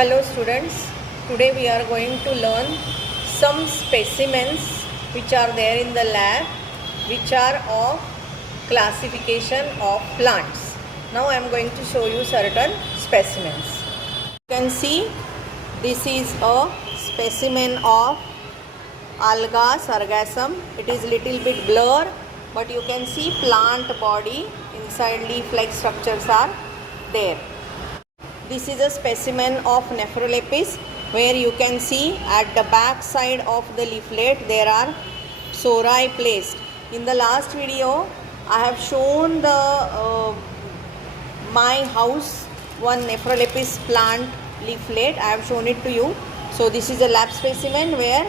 Hello students, today we are going to learn some specimens which are there in the lab, which are of classification of plants. Now I am going to show you certain specimens. You can see this is a specimen of Alga sargassum. It is little bit blur, but you can see plant body inside leaf-like structures are there. This is a specimen of Nephrolepis, where you can see at the back side of the leaflet there are sori placed. In the last video I have shown the my house one Nephrolepis plant leaflet. I have shown it to you. So this is a lab specimen where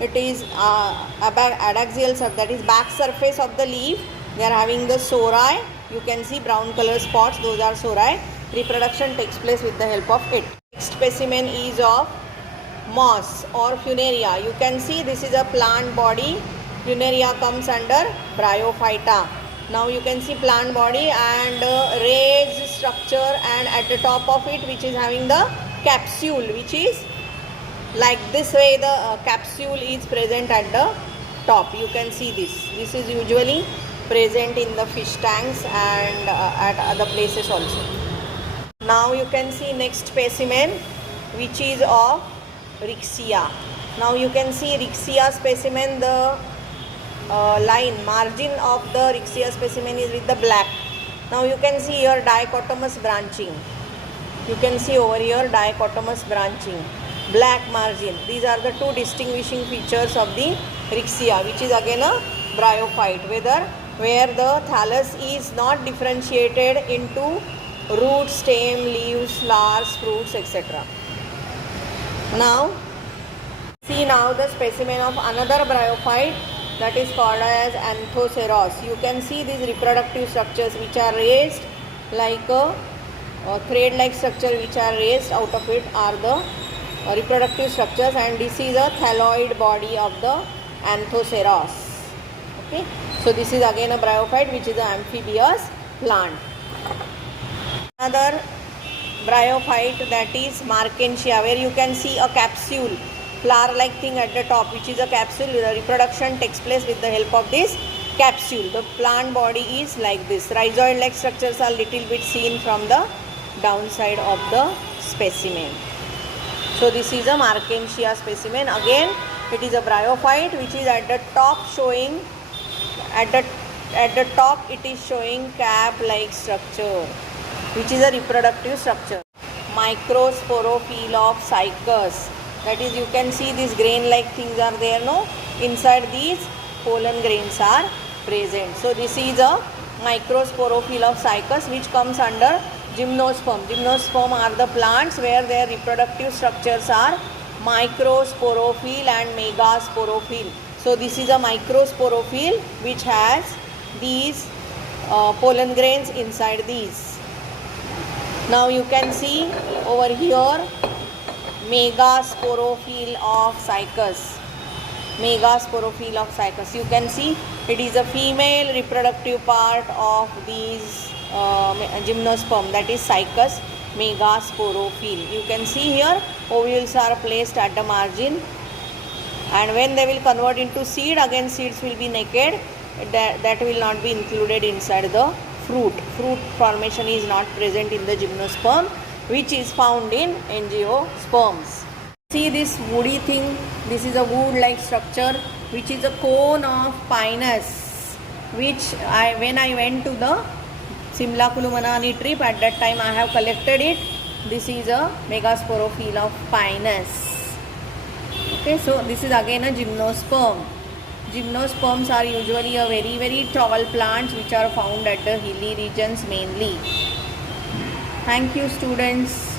it is adaxial, that is back surface of the leaf. They are having the sori. You can see brown color spots, those are sori. Reproduction takes place with the help of it. Next specimen is of moss or Funaria. You can see this is a plant body. Funaria comes under Bryophyta. Now you can see plant body and raised structure, and at the top of it, which is having the capsule, which is like this way. The capsule is present at the top. You can see this. This is usually present in the fish tanks and at other places also. Now you can see next specimen, which is of Rixia. Now you can see Rixia specimen, the margin of the Rixia specimen is with the black. Now you can see here dichotomous branching. You can see over here dichotomous branching, black margin. These are the two distinguishing features of the Rixia, which is again a bryophyte, where the thallus is not differentiated into root, stem, leaves, flowers, fruits, etc. Now see the specimen of another bryophyte, that is called as Anthoceros. You can see these reproductive structures which are raised like a thread-like structure, which are raised out of it are the reproductive structures, and this is a thalloid body of the Anthoceros. Okay, so this is again a bryophyte, which is an amphibious plant. Another bryophyte, that is Markensia, where you can see a capsule, flower-like thing at the top, which is a capsule. The reproduction takes place with the help of this capsule. The plant body is like this. Rhizoid-like structures are little bit seen from the downside of the specimen. So this is a Markensia specimen. Again, it is a bryophyte, which is at the top showing, at the top it is showing cap-like structure, which is a reproductive structure. Microsporophyll of Cycas, that is, you can see these grain-like things are there, no? Inside these pollen grains are present. So this is a microsporophyll of Cycas, which comes under Gymnosperm. Gymnosperm are the plants where their reproductive structures are microsporophyll and megasporophyll. So this is a microsporophyll which has these pollen grains inside these. Now you can see over here megasporophyll of Cycas. Megasporophyll of Cycas. You can see it is a female reproductive part of these Gymnosperm, that is Cycas megasporophyll. You can see here ovules are placed at the margin, and when they will convert into seed, again seeds will be naked. That will not be included inside the fruit. Fruit formation is not present in the Gymnosperm, which is found in Angiosperms. See this woody thing, this is a wood-like structure, which is a cone of Pinus, which when I went to the Simla Kulu Manali trip, at that time I have collected it. This is a megasporophyll of Pinus. Okay, so this is again a Gymnosperm. Gymnosperms are usually a very tall plants which are found at the hilly regions mainly. Thank you, students.